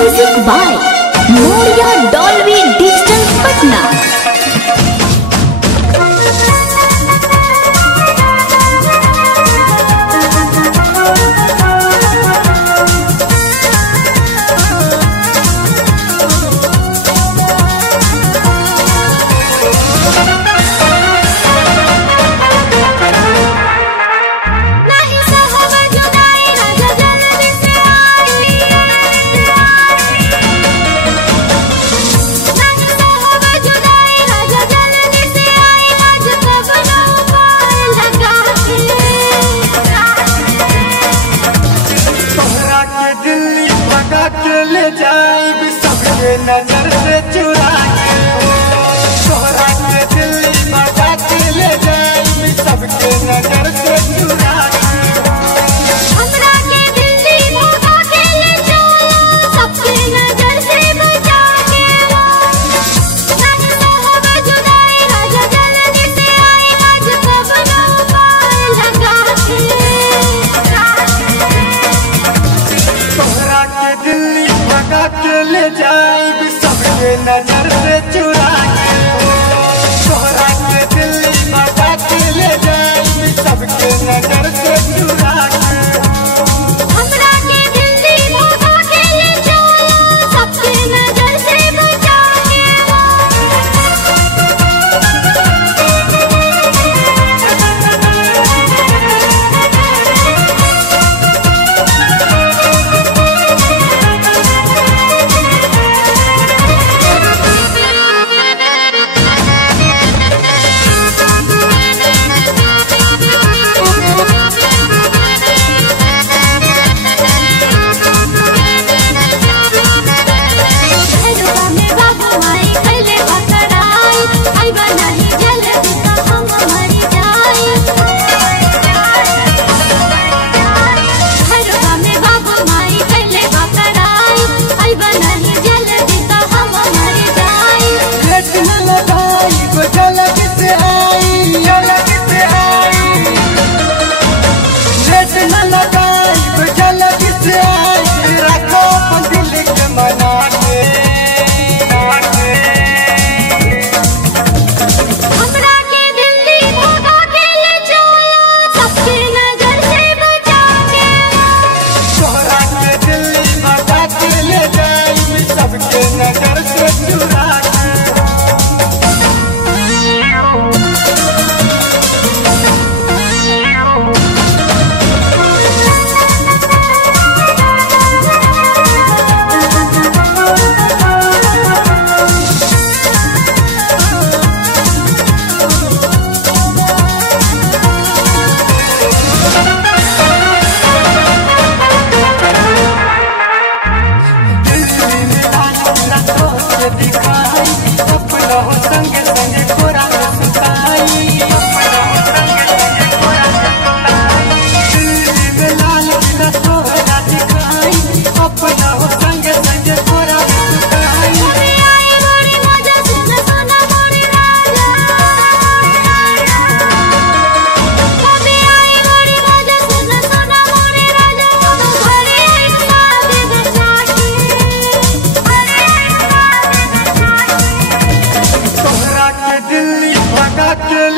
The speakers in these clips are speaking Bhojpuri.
म्यूजिक बाय मोरिया डॉल्बी डिजिटल पटना। ले जाए सबके नजर से चुरा के, तोहरा के दिल्ली भगा के ले जाए सबके नजर से चुरा के, हमरा के दिल्ली भगा के ले जाओ सबके नजर से बचा के। नहीं तो होवे जुदाई राजा जल्दी से आई आज कब ना पाल लगा के। तोहरा के दिल्ली भगा के ले जाए सबके नजर से चुरा के, तोहरा के दिल्ली भगा के ले जाए सबके नजर से चुरा के, हमरा के दिल्ली भगा के ले जाओ सबके नजर से बचा के।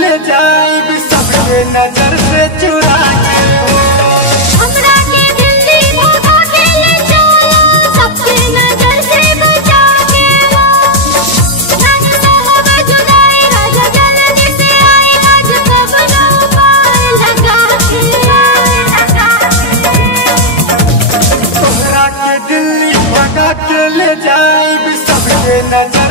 ले जाए सबके नजर से चुरा के, हमरा के दिल्ली भगा के ले जाओ सबके नजर से बचा के। नहीं तो होवे जुदाई राजा जल्दी से आई आज कब ना पाल लगा के। तोहरा के दिल्ली भगा के ले जाए सबके नजर